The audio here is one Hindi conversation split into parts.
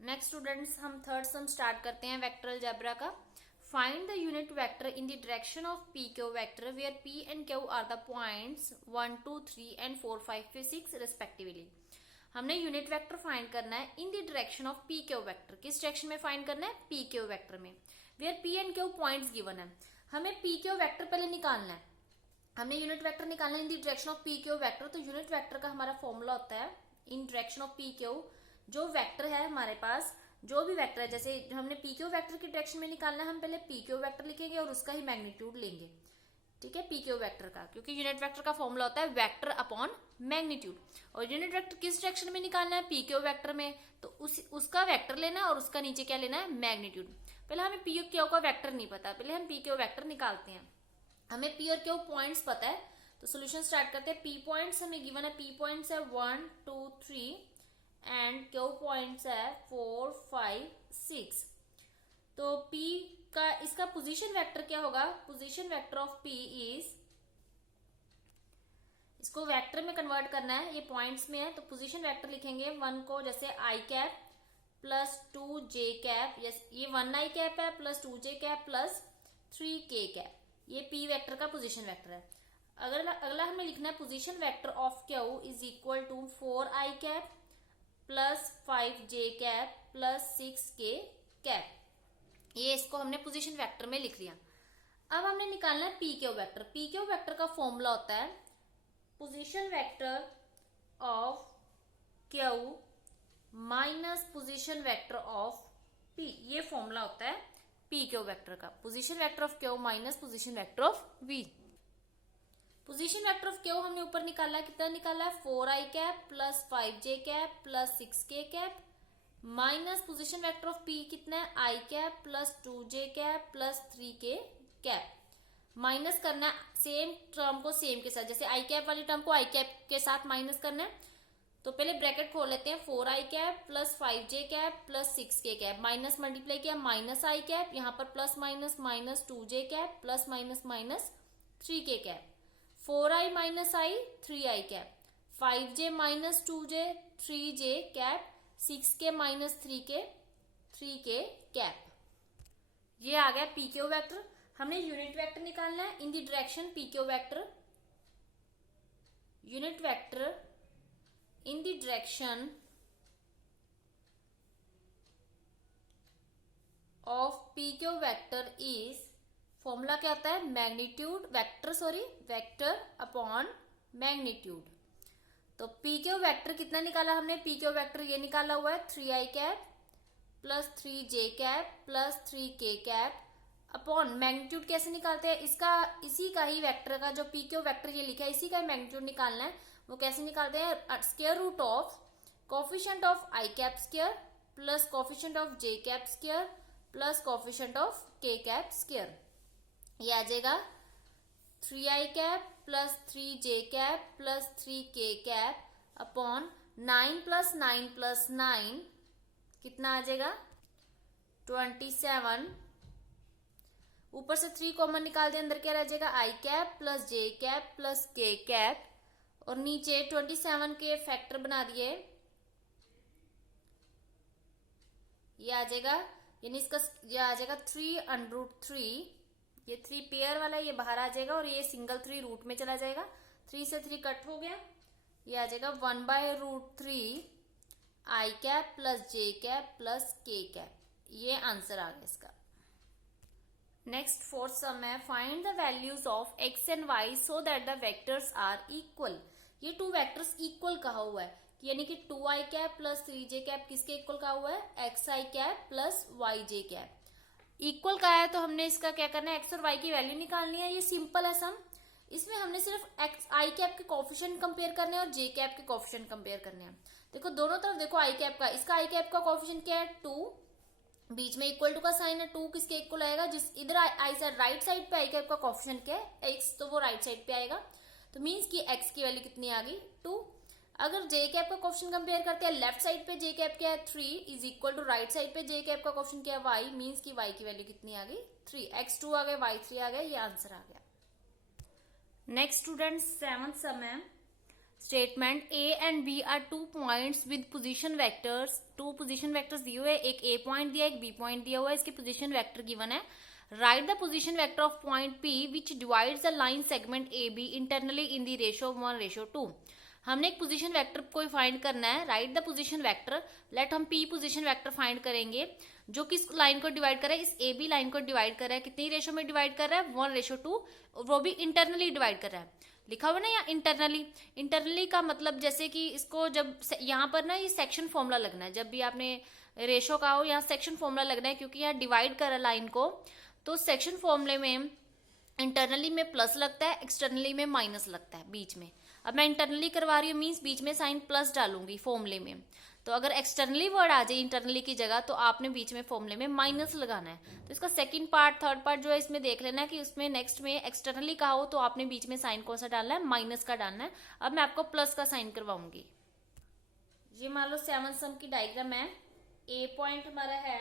नेक्स्ट स्टूडेंट्स, हम थर्ड सम स्टार्ट करते हैं वेक्टर अलजेब्रा का। Find the unit vector in the direction of P Q vector where P and Q are the points 1 2 3 and 4 5 6 respectively. हमने यूनिट वेक्टर फाइंड करना है in the direction of P Q vector. किस डायरेक्शन में फाइंड करना है? पी क्यू वेक्टर में, where P and Q points given है। हमें पी क्यू वेक्टर पहले निकालना है। हमने यूनिट वेक्टर निकालना है in the direction of P Q vector. तो यूनिट वेक्टर का हमारा फॉर्मूला होता है इन डायरेक्शन ऑफ पी क्यू। जो वेक्टर है हमारे पास, जो भी वेक्टर है, जैसे हमने पी क्यू वेक्टर की डायरेक्शन में निकालना है, हम पहले पी क्यू वेक्टर लिखेंगे और उसका ही मैग्नीट्यूड लेंगे। ठीक है, पी क्यू वेक्टर का, क्योंकि यूनिट वेक्टर का फॉर्मूला होता है वेक्टर अपॉन मैग्नीट्यूड। और यूनिट वेक्टर किस डायरेक्शन में निकालना है? पी क्यू वेक्टर में। तो उसका वेक्टर लेना है और उसका नीचे क्या लेना है? मैग्नीट्यूड। पहले हमें पी क्यू का वेक्टर नहीं पता, पहले हम पी क्यू वेक्टर निकालते हैं। हमें पी और क्यू पॉइंट्स पता है, तो सोल्यूशन स्टार्ट करते हैं। पी पॉइंट्स हमें गिवन है, पी पॉइंट्स है 1 2 3 एंड क्यू पॉइंट्स है 4 5 6। तो P का इसका पोजीशन वेक्टर क्या होगा? Position vector of P is, इसको वेक्टर में कन्वर्ट करना है, ये पॉइंट्स में है, तो पोजीशन वेक्टर लिखेंगे 1 को जैसे I cap plus 2 J cap, ये 1 आई कैप है plus 2 J cap plus 3 K cap, ये P वेक्टर का पोजीशन वेक्टर है। अगला हमें लिखना है position vector of Q is equal to 4 I cap plus 5 J cap plus 6 K cap. ये इसको हमने पोजीशन वेक्टर में लिख लिया। अब हमने निकालना है P Q vector. P Q vector का फॉर्मूला होता है position vector of Q minus position vector of P. ये फॉर्मूला होता है पी क्यू वेक्टर का, position vector of Q minus position vector of V. Position vector of Q हमने ऊपर निकाला, कितना निकाला है? 4 I cap plus 5 J cap plus 6 K cap minus position vector of P कितना है? I cap plus 2 J cap plus 3 K cap. Minus करना है सेम टर्म को सेम के साथ, जैसे आई कैप वाली टर्म को आई कैप के साथ माइनस करना है। तो पहले ब्रैकेट खोल लेते हैं, 4 I cap plus 5 J cap plus 6 K cap, minus multiply किया माइनस आई कैप, यहाँ पर plus minus minus 2 J cap plus minus minus 3 K cap, 4 I minus I 3 I cap, 5 J minus 2 J 3 J cap, 6 के माइनस 3 के कैप। ये आ गया पी क्यू वेक्टर। हमने यूनिट वेक्टर निकालना है in the direction P Q vector. Unit vector in the direction of P Q vector is, formula क्या होता है? Magnitude vector upon magnitude. तो पी क्यू वेक्टर कितना निकाला हमने? पी क्यू वेक्टर ये निकाला हुआ है 3 I cap plus 3 J cap plus 3 K cap upon magnitude. कैसे निकालते हैं इसका? इसी का ही वेक्टर का जो पी क्यू वेक्टर ये लिखा है, इसी का मैग्नीट्यूड निकालना है। वो कैसे निकालते हैं? Square root of coefficient of I cap square plus coefficient of J cap square plus coefficient of K cap square. ये आ जाएगा 3 I cap plus 3 J cap plus 3 K cap upon 9 plus 9 plus 9 कितना आ जाएगा? 27। ऊपर से 3 कॉमन निकाल दिया, अंदर क्या रह जाएगा? आई cap plus J cap plus K cap, और नीचे 27 के फैक्टर बना दिए, ये आ जाएगा, यानी इसका ये आ जाएगा 3 अंडर रूट 3। ये 3 पेयर वाला ये बाहर आ जाएगा और ये सिंगल 3 रूट में चला जाएगा। 3 से 3 कट हो गया, ये आ जाएगा 1 by root 3 I cap plus J cap plus K cap. ये आंसर आ गया इसका। नेक्स्ट फोर्थ सम है, find the values of X and Y so that the vectors are equal. ये 2 वेक्टर्स इक्वल कहा हुआ है, यानी कि 2 आई कैप प्लस 3 जे कैप किसके इक्वल कहा हुआ है? एक्स आई कैप प्लस वाई जे कैप इक्वल का है। तो हमने इसका क्या करना है? एक्स और वाई की वैल्यू निकालनी है। ये सिंपल है सम। इसमें हमने सिर्फ एक्स आई कैप के कोफिशिएंट कंपेयर करने हैं और जे कैप के कोफिशिएंट कंपेयर करने हैं। देखो दोनों तरफ देखो आई कैप का, इसका आई कैप का कोफिशिएंट क्या है? 2, बीच में इक्वल टू का साइन है, 2 किसके इक्वल आएगा? जिस इधर आई साइड राइट साइड पे आई कैप का कोफिशिएंट क्या है? एक्स, तो वो राइट साइड पे आएगा। तो मीन्स कि एक्स की वैल्यू कितनी आ गई? 2। अगर जे कैप का कोफिशिएंट कंपेयर करते हैं, लेफ्ट साइड पे जे कैप क्या है? 3 is equal to right side पे जे कैप का कोफिशिएंट क्या है? वाई। मीन्स कि वाई की वैल्यू कितनी आ गई? 3। एक्स 2 आ गया, वाई 3 आ गया, ये आंसर आ गया। नेक्स्ट स्टूडेंट 7th सम है, statement A and B are 2 points with position vectors. 2 position vectors दिए हुए, एक ए पॉइंट दिया, एक बी पॉइंट दिया हुआ है, इसके पोजीशन वेक्टर गिवन है। Write the position vector of point P which divides the line segment A B internally in the ratio 1:2। हमने एक पोजीशन वेक्टर को फाइंड करना है। Write the position vector, let हम पी पोजीशन वेक्टर फाइंड करेंगे जो कि इस लाइन को डिवाइड कर रहा है, इस ए बी लाइन को डिवाइड कर रहा है। कितनी रेशो में डिवाइड कर रहा है? 1:2, वो भी इंटरनली डिवाइड कर रहा है। लिखा हुआ ना यहाँ इंटरनली। इंटरनली का मतलब जैसे कि इसको जब यहाँ पर ना ये सेक्शन फॉर्मूला लगना है, जब भी आपने रेशो का हो यहाँ सेक्शन फॉर्मूला लगना है, क्योंकि यहाँ डिवाइड कर रहा है लाइन को, तो सेक्शन फॉर्मूले में इंटरनली में प्लस लगता है, एक्सटर्नली में माइनस लगता है बीच में। अब मैं इंटरनली करवा रही हूँ मीन्स बीच में साइन प्लस डालूंगी फॉर्मूले में। तो अगर एक्सटर्नली वर्ड आ जाए इंटरनली की जगह तो आपने बीच में फॉर्मूले में माइनस लगाना है। तो इसका सेकंड पार्ट, थर्ड पार्ट जो है इसमें देख लेना है कि उसमें नेक्स्ट में एक्सटर्नली का हो तो आपने बीच में साइन कौन सा डालना है? माइनस का डालना है। अब मैं आपको प्लस का साइन करवाऊंगी। ये मान लो 7 सम की डायग्राम है। ए पॉइंट हमारा है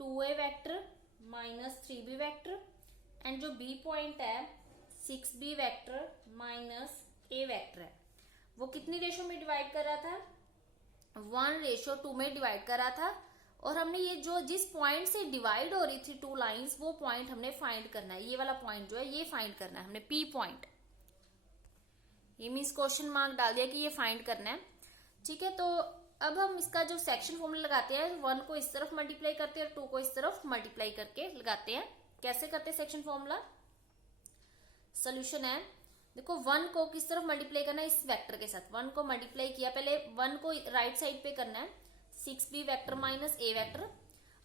2a vector minus 3b vector, and जो बी पॉइंट है 6b vector minus a vector है। वो कितनी रेशो में डिवाइड कर रहा था? 1:2 में डिवाइड कर रहा था। और हमने ये जो जिस पॉइंट से डिवाइड हो रही थी 2 लाइंस, वो पॉइंट हमने फाइंड करना है। ये वाला पॉइंट जो है ये फाइंड करना है हमने, पी पॉइंट। ये मीन्स क्वेश्चन मार्क डाल दिया कि ये फाइंड करना है। ठीक है, तो अब हम इसका जो सेक्शन फॉर्मूला लगाते हैं, 1 को इस तरफ मल्टीप्लाई करते हैं और 2 को इस तरफ मल्टीप्लाई करके लगाते हैं। कैसे करते हैं सेक्शन फॉर्मूला? सोल्यूशन है, देखो 1 को किस तरफ मल्टीप्लाई करना है? इस वेक्टर के साथ 1 को मल्टीप्लाई किया, पहले 1 को राइट साइड पे करना है, 6b vector minus a vector.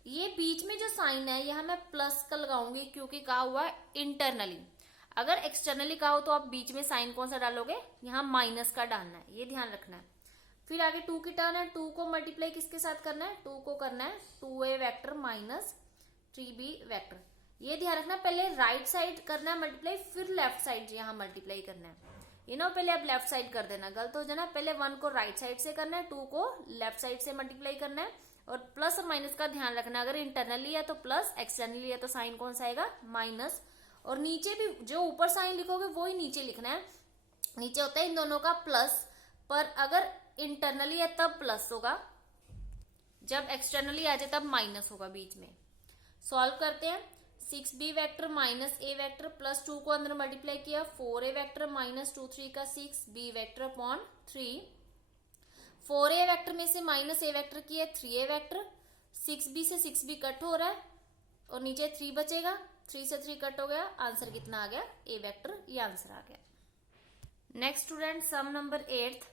ये बीच में जो साइन है यहाँ मैं प्लस का लगाऊंगी क्योंकि कहा हुआ है इंटरनली। अगर एक्सटर्नली कहा हो तो आप बीच में साइन कौन सा डालोगे? यहाँ माइनस का डालना है, ये ध्यान रखना है। फिर आगे 2 की टर्न है, 2 को मल्टीप्लाई किसके साथ करना है? 2 को करना है 2a vector minus 3b vector. ये ध्यान रखना, पहले राइट साइड करना है मल्टीप्लाई, फिर लेफ्ट साइड यहाँ मल्टीप्लाई करना है। ये ना पहले आप लेफ्ट साइड कर देना, गलत हो जाना। पहले 1 को राइट साइड से करना है, 2 को लेफ्ट साइड से मल्टीप्लाई करना है। और प्लस और माइनस का ध्यान रखना, अगर इंटरनली है तो प्लस, एक्सटर्नली है तो साइन कौन सा आएगा? माइनस। और नीचे भी जो ऊपर साइन लिखोगे वो ही नीचे लिखना है। नीचे होता है इन दोनों का प्लस, पर अगर इंटरनली है तब प्लस होगा, जब एक्सटर्नली आ जाए तब माइनस होगा बीच में। सॉल्व करते हैं। 6b vector minus a vector plus 2 को अंदर मल्टीप्लाई किया, 4a वेक्टर माइनस 2 3 का 6b vector upon 3। 4a vector में से माइनस a वेक्टर की है 3a वेक्टर, 6b से 6b कट हो रहा है और नीचे 3 बचेगा, 3 से 3 कट हो गया। आंसर कितना आ गया? a वेक्टर, ये आंसर आ गया। Next student, sum number 8,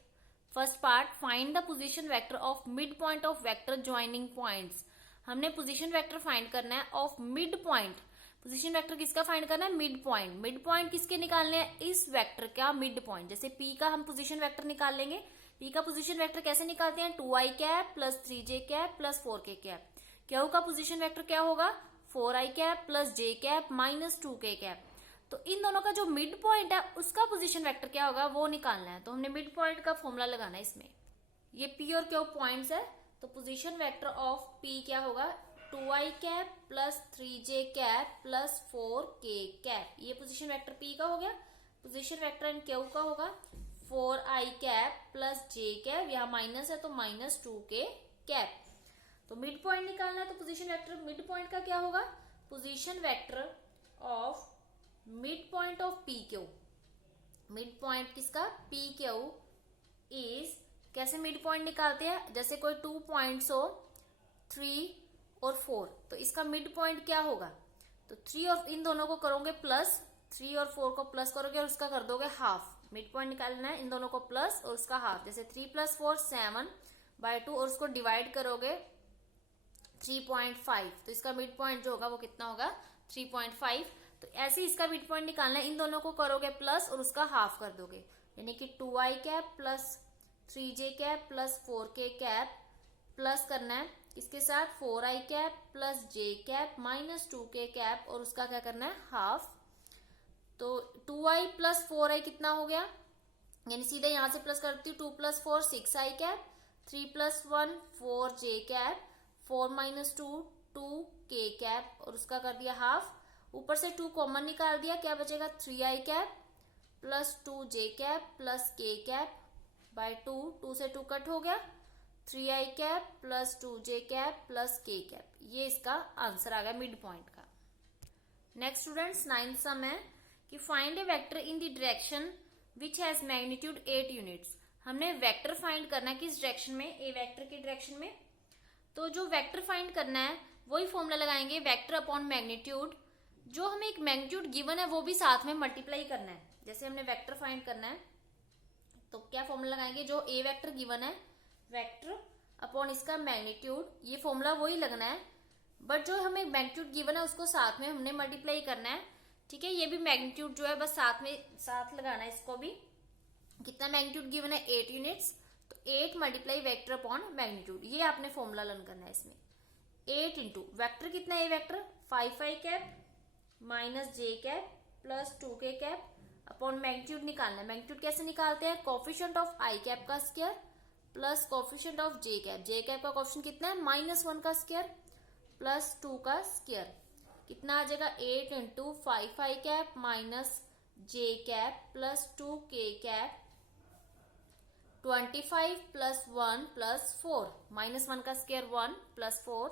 first part, find the position vector of mid point of vector joining points. हमने पोजीशन वेक्टर फाइंड करना है of mid point. Position vector किसका फाइंड करना है? Mid point. मिड पॉइंट किसके निकालने हैं? इस वेक्टर का मिड पॉइंट। जैसे p का हम पोजीशन वेक्टर निकाल लेंगे। p का पोजीशन वेक्टर कैसे निकालते हैं? 2i cap plus 3j cap plus 4k cap. q का पोजीशन वेक्टर क्या होगा? 4i cap plus j cap minus 2k cap. तो इन दोनों का जो मिड पॉइंट है उसका पोजीशन वेक्टर क्या होगा वो निकालना है। तो हमने मिड पॉइंट का फॉर्मूला लगाना है इसमें। ये p और q पॉइंट्स है, तो पोजीशन वेक्टर ऑफ p क्या होगा? 2i cap plus 3j cap plus 4k cap. ये पोजीशन वेक्टर p का हो गया। पोजीशन वेक्टर एंड q का होगा 4i cap plus j cap, यहाँ माइनस है तो माइनस 2k कैप। तो मिड पॉइंट निकालना है, तो पोजीशन वेक्टर मिड पॉइंट का क्या होगा? Position vector of mid point of pq। Mid point किसका? pq इज, कैसे मिड पॉइंट निकालते हैं? जैसे कोई 2 पॉइंट्स हो 3 और 4, तो इसका मिड पॉइंट क्या होगा? तो 3 और इन दोनों को करोगे प्लस, 3 और 4 को प्लस करोगे और उसका कर दोगे हाफ। मिड पॉइंट निकालना है, इन दोनों को प्लस और उसका हाफ। जैसे 3 + 4 7/2 और उसको डिवाइड करोगे 3.5, तो इसका मिड पॉइंट जो होगा वो कितना होगा? 3.5। तो ऐसे ही इसका मिड पॉइंट निकालना है, इन दोनों को करोगे प्लस और उसका हाफ कर दोगे, यानी कि 2i cap plus 3j cap plus 4k cap plus करना है इसके साथ 4i cap plus j cap minus 2k cap और उसका क्या करना है? हाफ। तो 2i प्लस 4i कितना हो गया? यानी सीधे यहां से प्लस करती हूँ, 2 + 4 6i cap, 3 + 1 4j cap, 4 - 2 2k cap और उसका कर दिया हाफ। ऊपर से 2 कॉमन निकाल दिया, क्या बचेगा? 3i cap plus 2j cap plus k cap by 2, 2 से 2 कट हो गया, 3i cap plus 2j cap plus k cap, ये इसका आंसर आ गया मिड पॉइंट का। नेक्स्ट स्टूडेंट्स 9th सम है कि find A vector in the direction which has magnitude 8 units. हमने वेक्टर फाइंड करना है किस डायरेक्शन में, ए वेक्टर की डायरेक्शन में। तो जो वेक्टर फाइंड करना है वही फॉर्मूला लगाएंगे, वेक्टर अपॉन मैग्नीट्यूड। जो हमें एक मैग्नीट्यूड गिवन है वो भी साथ में मल्टीप्लाई करना है। जैसे हमने वेक्टर फाइंड करना है तो क्या फॉर्मूला लगाएंगे, जो ए वेक्टर गिवन है वेक्टर अपॉन इसका मैग्नीट्यूड, ये फॉर्मूला वही लगना है, बट जो हमें मैग्नीट्यूड गिवन है उसको साथ में हमने मल्टीप्लाई करना है। ठीक है, ये भी मैग्नीट्यूड जो है बस साथ लगाना है इसको भी। कितना मैग्नीट्यूड गिवन है 8 यूनिट्स, तो 8 मल्टीप्लाई वेक्टर अपॉन मैग्नीट्यूड, ये आपने फॉर्मूला लर्न करना है इसमें। 8 इंटू वेक्टर कितना है, vector 5i cap minus j cap plus 2k cap upon magnitude निकालना है। मैग्नीट्यूड कैसे निकालते हैं, कोफिशिएंट ऑफ i कैप का square plus coefficient of j cap. j cap का कोफिशिएंट कितना है, -1 का स्क्वायर प्लस 2 का स्क्वायर, कितना आ जाएगा 8 into 5i cap minus j cap plus 2k cap 25 plus 1 plus 4, -1 का square 1 plus 4,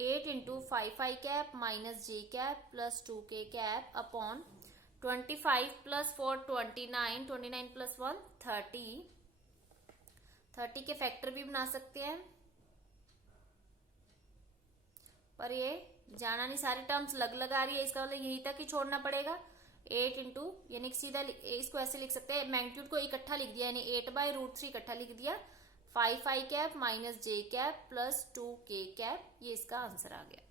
8 into 5i cap minus j cap plus 2k cap upon 25 plus 4 29, 29 plus 1 30, 30 के फैक्टर भी बना सकते हैं, पर ये जाना नहीं, सारी टर्म्स लग आ रही है, इसका मतलब यहीं तक ही छोड़ना पड़ेगा। 8 इंटू यानी कि सीधा इसको ऐसे लिख सकते हैं, मैग्नीट्यूड को इकट्ठा लिख दिया यानी 8/√3 इकट्ठा लिख दिया, 5i cap minus j cap plus 2k cap, ये इसका आंसर आ गया।